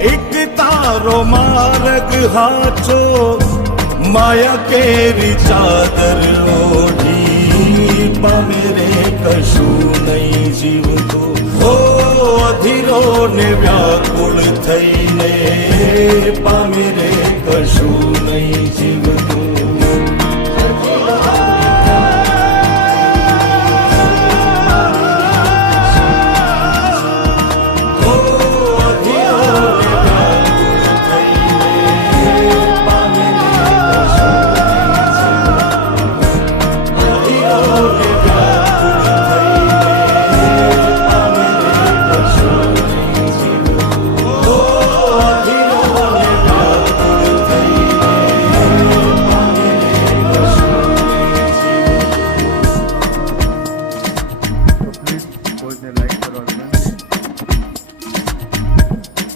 એક તારો માર્ગ હાચો, માયા કેરી ચાદર ઓઢી, પામે રે કશું નહીં જીવતો. હો અધીરો ને વ્યાકુળ